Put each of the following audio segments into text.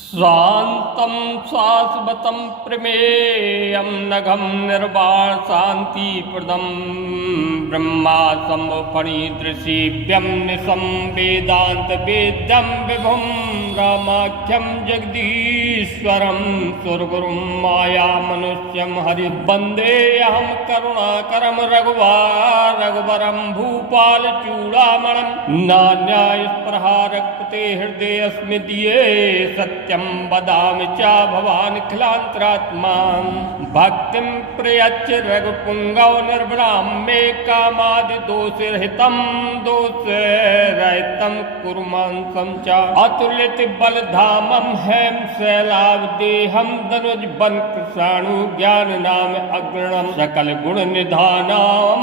शान्तं शाश्वतं प्रमेयं नघं निर्वाण शान्तिप्रदं ब्रह्मा सम्पणिदृशीभ्यं निशं वेदान्तवेद्यं विभुं रामाख्यं जगदीश्वरं सुरगुरुं मायामनुष्यं हरिं वन्देऽहं करुणाकरं रघुवरं भूपालचूडामणं नान्यायस्पृहा रक्ते हृदयस्मिद्ये सत्यं वदामि च भवान् खिलान्तरात्मा भक्तिं प्रयच्छ रघुपुङ्गव निर्भरां मे कामादिदोषरहितं दोषरहितं कुरु मांसं च अतुलित बलधामं हेम शैलावदेहं धनुज बन कृषाणु ज्ञान नाम अग्रणं सकल गुण निधानां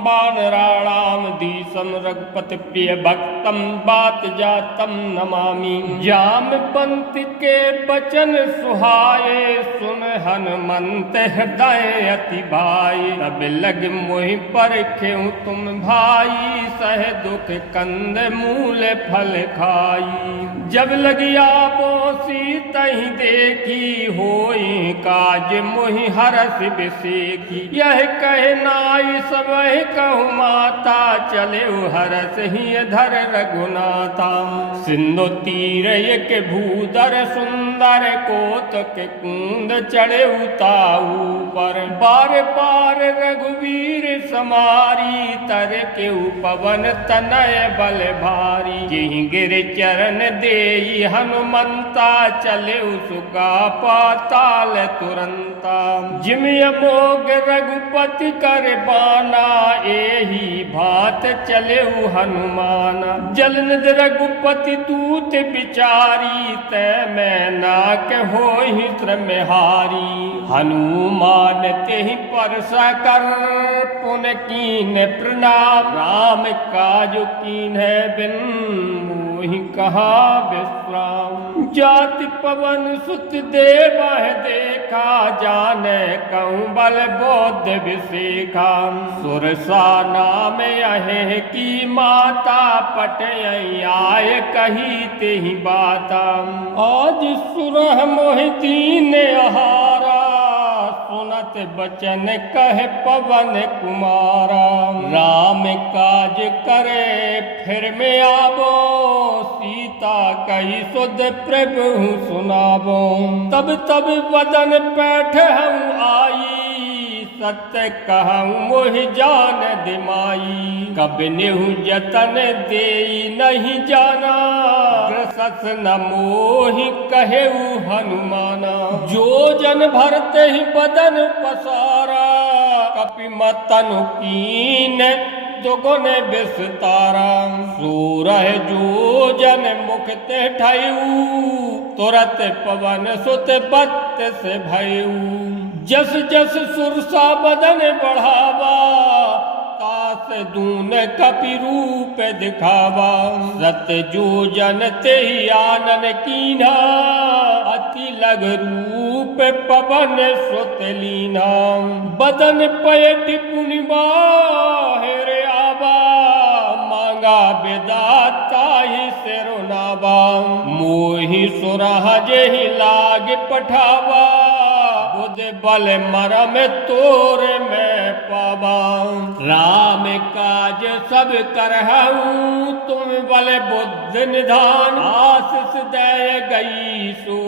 वानराणाम धीशं रघुपति प्रिय भक्तं बात जातं नमामि। जामवंत के बचन सुहाए सुन हनुमंत हृदय अति भाई अब लग मोहि पर खेऊ तुम भाई सह दुख कंद मूल फल खाई। जब लगिया बोसी तहि देखी होई काज मोहि हरस बिसेखी यह कहे नाई सब कहु माता चले हरस ही धर रघुनाथा। सिंधु तीर एक भूधर सुंदर कोतक कुंद चढ़े उताऊ पर बार बार रघुवीर समारी तर के पवन तनय बल भारी। यही गिर चरण देई हनुमंता चले सुगा पाताल तुरंता। जिम अमोघ रघुपति कर बाना एही भात चले हनुमाना। जल निज रघुपति दूत बिचारी तै मैं नाक होहि श्रमहारी। हनुमान तेहि परसा कर पुन कीन प्रणाम राम काज कीन बिन मोहि कहा विश्राम। जाति पवन सुत देव देखा जाने कहूँ बल बोध विशेखा। सुरसा नाम अहे की माता पट आय कही तेहि बाता। आज सुरह मोहि दीन आहारा सुनत बचन कह पवन कुमारा। राम काज करे फिर में आबो सीता कही सुध प्रभु सुनाबो। तब तब वदन पैठ हम आई सत्य कहूँ मोहि जान दिमाई। कब नेहु जतन देई नहीं जाना ग्रसस न मोहि कहेऊ हनुमाना। जो जन भरते ही बदन पसारा कपि मतन कीन दुगुन विस्तारा। सूरह जो जन मुख ते ठायू तुरत पवन सुत बत से भयू। जस जस सुरसा बदन बढ़ावा तास दून कपि रूप दिखावा। सत जो जन ते आनन कीन्हा अति लग रूप पवन सुत लीना। बदन पयट पुनि बाहिर आवा मांगा विदाता ही सिरुनावा। मोहि सुरह जेहि लाग पठावा बुध बल मरम तोर में पावा। राम काज सब करहूँ तुम बल बुद्ध निधान। आशीष दय गई सो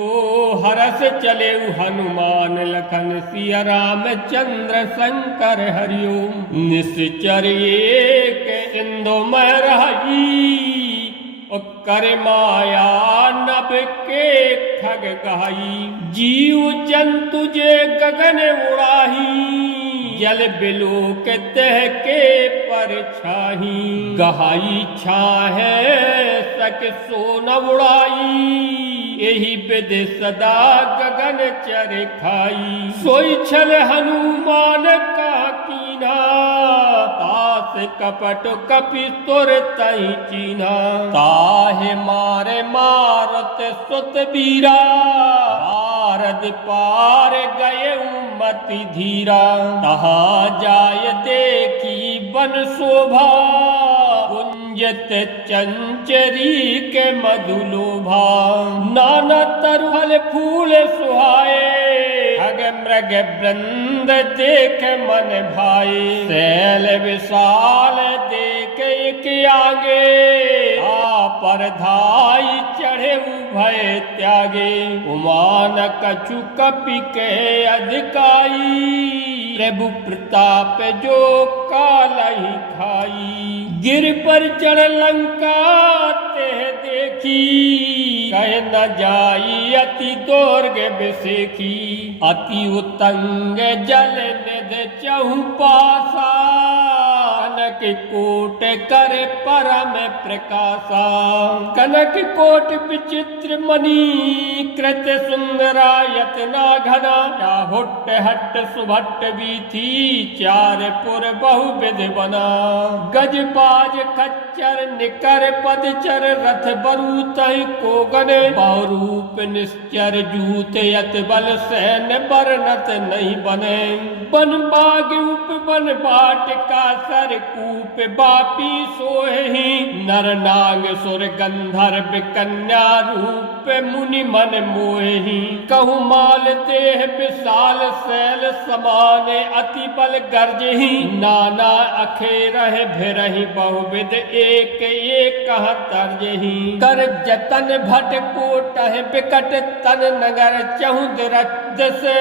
हरस चले हनुमान लखन सिया राम चंद्र शंकर हरिओम। निश्चर एक सिंधु में रही कर माया नभ के ठग गहाई। जीव जंतु जे गगन उड़ाही जल बिलो के तह के पर छाही। गहाई छाहे सक सोन उड़ाई यही विद सदा गगन चर खाई। सोई छल हनुमान का कीना तास कपट कपि तुर तई चीना। ताहे मारे मारत सुत बीरा पारद पार गए मति धीरा। तहा जाय देखी बन शोभा कुंज पूजत चंचरी के मधुलोभा। नाना तरु फूल सुहाए, खग मृग वृंद देख मन भाए। शैल विशाल देख एक आगे, पर धाई चढ़े उभय त्यागे। उमान कछु कपि के अधिकाई, प्रभु प्रताप जो कालहि खाई। गिर पर चढ़ लंका ते देखी, कह न जाई अति दोर्ग बिसेखी। अति उतंग जल निध चहु पासा, कनक कोट कर परम प्रकाशा। कनक कोट विचित्र मणि कृत सुंदरायत ना घना। चाहुट हट सुभट बीथी, चार पुर बहुविध बना। गजबाज खच्चर निकर पदचर, रथ बरु तहि कोगन। बहुरूप निश्चर जूत यत बल, सैन्य बरनत नहीं बने। बन बाग उपवन बाटिका, सर कूप बापी सोहि। नर नाग सुर गंधर्व कन्या, रूप मुनि मन मोहि। कहु माल देह विशाल, शैल समान अति बल गर्जहि। नाना अखेरह भिरहि, बहुविध एक एक कह तर्जहि। कर जतन भट कोटहि विकट, तन नगर चहुद से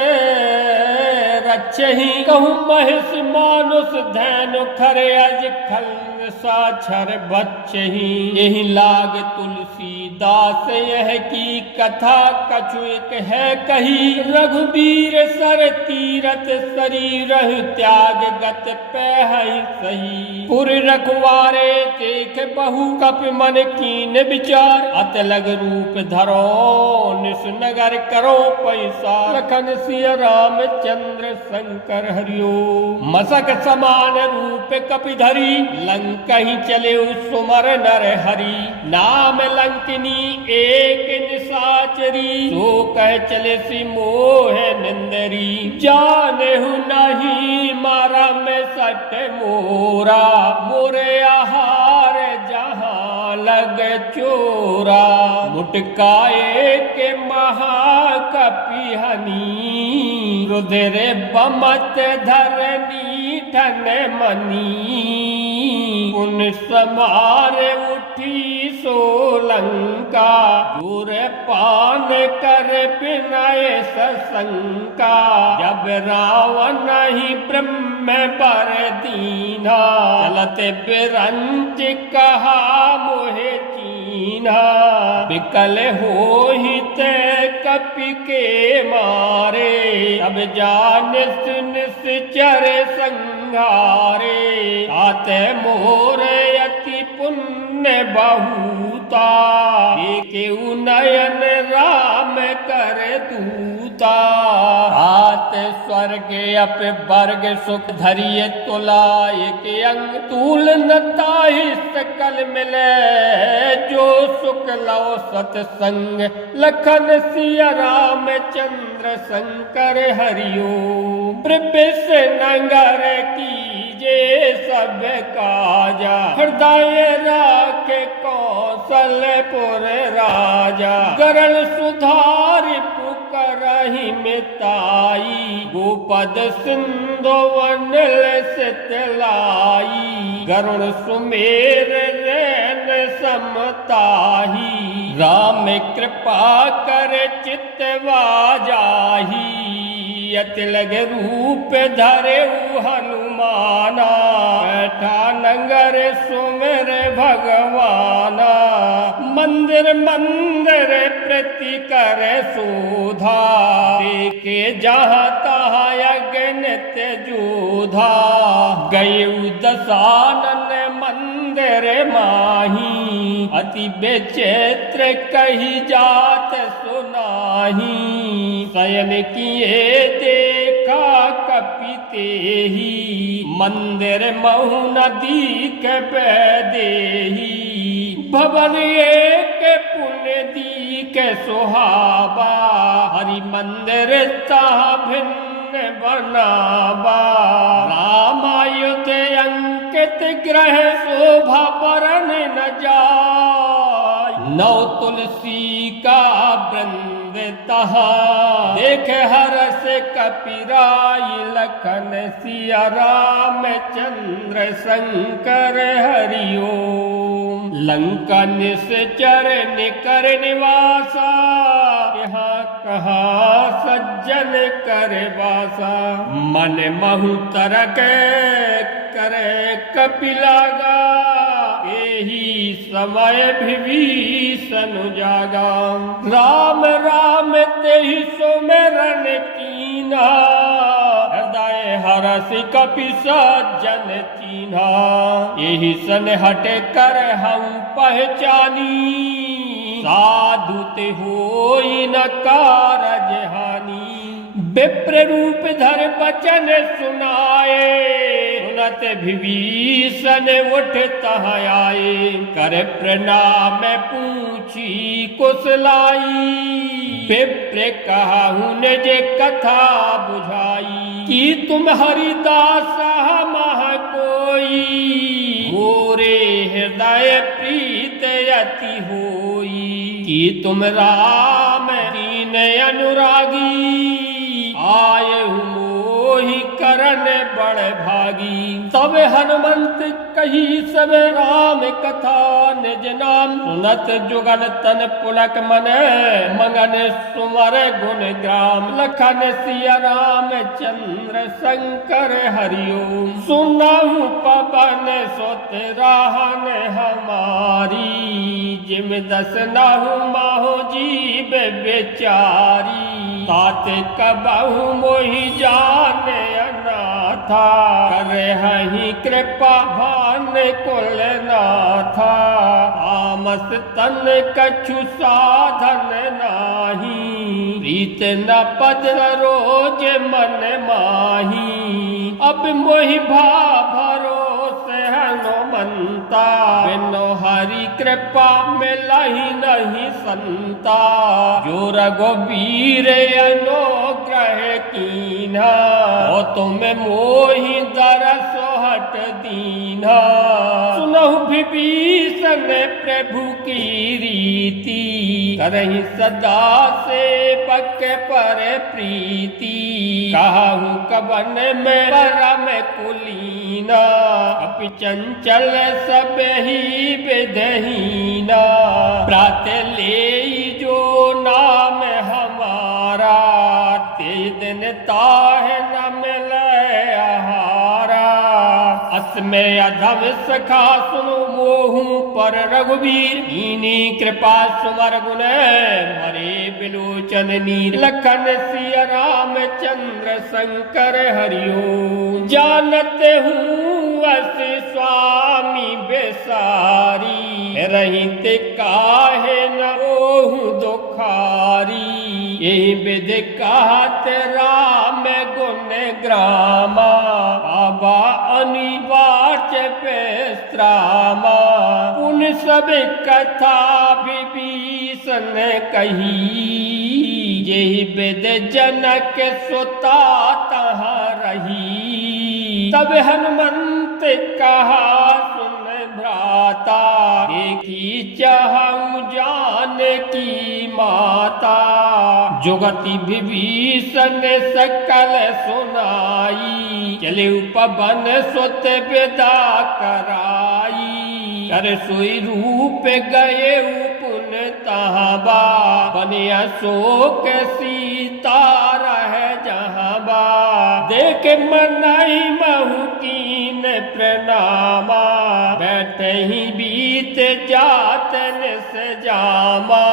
रक्षहि। कहु महिष मानुष धैनु, खरे अज खल साक्षर बच्चहि। यही लाग तुलसीदास यह की कथा, कछु एक है कही। रघुबीर सर तीरथ शरीर, त्याग गत पैहि सही। पुर रखवारे देख बहु, कप मन कीन विचार। अत लग रूप धरो निस नगर, करो पैसा। लखन सिय रामचंद्र शंकर हरिओ। मसक समान रूप कपिधरी, लंकहि चले सुमर नर हरि। नाम लंकिनी एक निशाचरी, सो कह चले सी मोह निंदरी। जानेहु नहीं मारा में सट मोरा, मोरे आहार जहाँ लग चोरा। मुटकाए के महाकपि हनी, रुधिर बमत धरनी ठन मनी। पुन समार उठी सोलंका, दूर पान कर विनय सशंका। जब रावण ही ब्रह्म बर दीना, चलते बिरंच कहा मोहे चीना। विकल हो ही ते कपि के मारे, तब जान निश्चर संघारे। आते मोर अति पुण्य बहुता, देखे नयन राम कर दूता। हाथ स्वर्ग अप वर्ग सुख धरिय तुला, एक अंग तूल नताहि सकल मिले। जो सुख लो सतसंग, लखन सिया रामचंद्र शंकर हरिओ। प्रवेश नगर कीजे सब काजा, हृदय राखे कौशलपुर राजा। गरण सुधार पुकरहि मिताई, गोपद सिंधु वनल सितलाई। गरुण सुमेर रैन समताही, राम कृपा कर चितवा जाही। यति लग रूप धरे हनुमाना, बैठा नगर सुमिर भगवाना। मंदिर मंदिर प्रति कर शोधा, देखे जहाँ तहाँ अगणित जोधा। गए दशानन मंदिर माही, अति विचित्र कही जात सुनाही। शयन किए देखा कपि तेहि, मंदिर महु नदी के बैदेही। भवन एक पुण्य दी के सुहावा, हरि मंदिर ताह भिन्न बनावा। रामायुध अंक संकेत ग्रह शोभा बरन न जाय। नौ तुलसी का वृंद तहा देख हरस कपिराई, लखन सिया राम चंद्र शंकर हरिओम। लंका निश्चर निकर निवासा, यहाँ कहा सज्जन कर वासा। मन महु तरक करे कपिलागा, यही समय विभीषण जागा। राम राम तेहि सुमिरन कीन्हा, हृदय हरष कपि सज्जन चीन्हा। यही सन हट कर हम पहचानी, साधु ते होई न कारज हानि। विप्र रूप धर बचन सुनाए, सुनत विभीषण उठ तहाँ आए। कर प्रणाम पूछी कुशलाई, विप्र कहूँ जे कथा बुझाई। कि तुम हरिदास मह कोई, मोरे हृदय प्रीत अति होई। कि तुम राम दीन अनुरागी, आये मोहि करन बड़ भागी। तब हनुमंत कही सब राम कथा, निज नाम सुनत जुगल तन पुलक मन। मगन सुमर गुण ग्राम, लखन सिया राम चंद्र शंकर हरिओम। सुनहु पवन सुत राहन हमारी, जिम दस नहु माहो जीव बेचारी। तात कबहु मोहि जाने अनाथा, करे हहि कृपा भान कुल नाथा। तामस तन कछु साधन नाही, प्रीत न पद रोज मन माही। अब मोहि भा भरोसे हनुमंता, बिनु हरि कृपा मिलहि नहीं संता। जो रघुबीर अनुग्रह कीन्हा, ओ तुम मोहि दरस हट दीन्हा। सुनहु विभीषण प्रभु की रीति, करहि सदा सेवक पर प्रीति। कहु कवन में परम कुलीना, अपि चंचल सबहि विधहीना। प्रात लेई जो नाम हमारा, ते दिन ताहि न मिलै आहारा। अस्मय अधम सखा सुनु मोहु पर रघुबीर, कीनी कृपा सुमर गुण भरे बिलोचन नीर। लखन सिया राम चंद्र शंकर हरिओम। जानत हूँ अस स्वामी बेसारी, रहित काहे न ओहु दुखारी। यही विध कहत राम गुण ग्रामा, बाबा अनिवार्य पेस्त्रामा। पुन सब कथा विभीषण कही, यही विध जनक सुता तहाँ रही। तब हनुमंत कहा सुन भ्राता, देखी चाहूं जान की माता। जुगति विभीषण सकल सुनाई, चले पवन सुत विदा कराई। कर सोई रूप गए पुन तहाबा, बने अशोक सीता रह जहाँ बा। देख मनहि महु कीन प्रणामा, बैठे ही बीत जातन से जामा।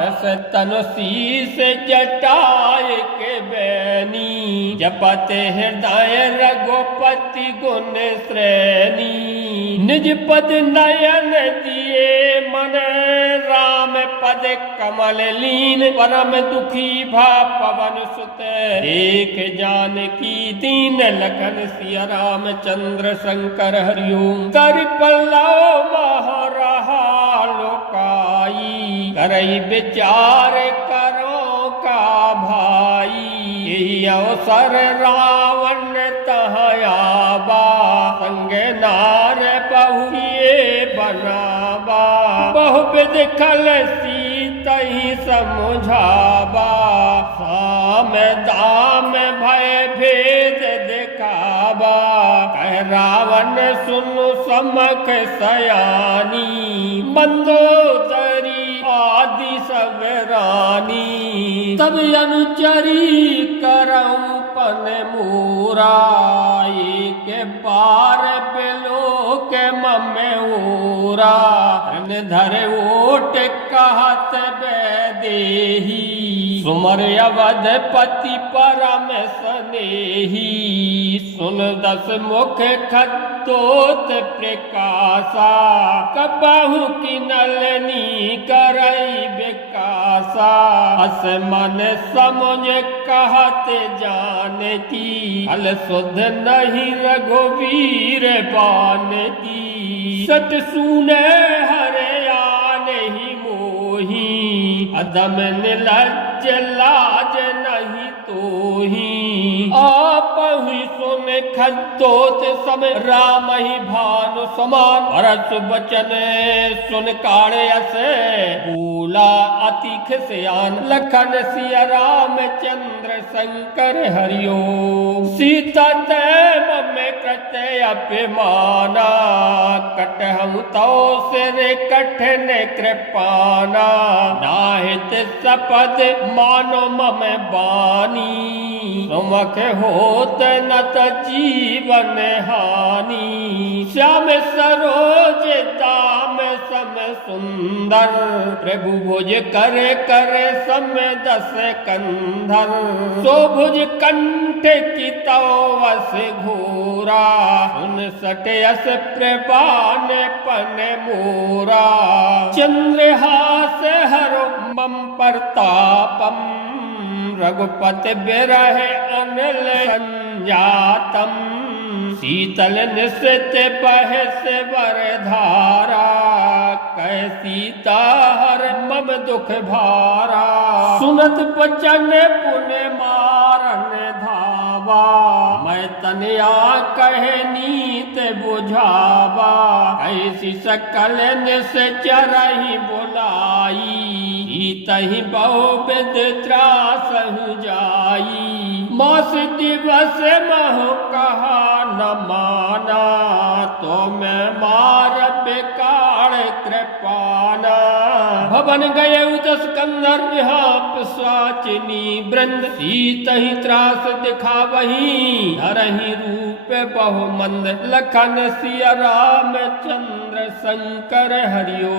रस तनु शीस जटाय के बैनी, जपत हृदय रघुपति गुण श्रेणी। निज पद नयन दिए मन, राम पद कमल लीन। परम दुखी भा पवन सुत, एक जानकी दीन। लखन सिया राम चंद्र शंकर हरिओम। कर पल्लव महरहा लोकाई, करई विचार करो का भाई। यही अवसर रावण तहाँ आबा, संग ना देखल सीतहि समझावा, साम दाम भय भेद देखावा। कह रावण सुनु समख सयानी, मंदोदरी आदि सब रानी। तब अनुचरी करऊं पन मूरा, के पार पेलो के ममे ओरा। धर ओट कहत बैदेही, सुमर अवधपति परम स्नेही। सुन दस मुख खद्दोत प्रकाशा, कबहु की नलनी करई विकासा। अस मन समुझ कहत जान की, फल शुद्ध नहीं रघुवीर बान की। सत सुने हरया नहीं मोही, अदम निर्लज्ज लाज नहीं तोही। आप ही सुन खद्दोत सम, राम ही भानु समान। भरत बचन सुन काढ़यस, बोला अतिख सयान। लखन सिया राम चंद्र शंकर हरिओ, सीता तैम में कृत्य अभिमाना। कटहु तो सिर कठिन कृपाना, नाहित सपद मानो मम बानी। सुमख होत न त जीवन हानि, श्याम सरोज दाम सम सुंदर। प्रभु भुज कर कर सम दस कंधर, सो भुज कंठ की तवस घोरा। सुन सटयस प्रपान पन मोरा, चंद्रहास हरो मम प्रतापम। रघुपति बिरह अनिल संजातम, शीतल निश्चित बहस वरधारा। कह सीता हर मम दुख भारा, सुनत बचन पुन मारन धावा। मैं तनया कह नीत बुझावा, ऐसी सकल निश्चर ही बुलाई। तही बहु विद त्रास जाई, मास दिवस मह कहा न माना। तो मैं मार बेकार कृपाना, भवन गए दस कंधर विहाप स्वाचिनी वृंद। सीतहि त्रास दिखावही, धरहि रूप बहुमंद। लखन सिया राम चंद्र शंकर हरिओ।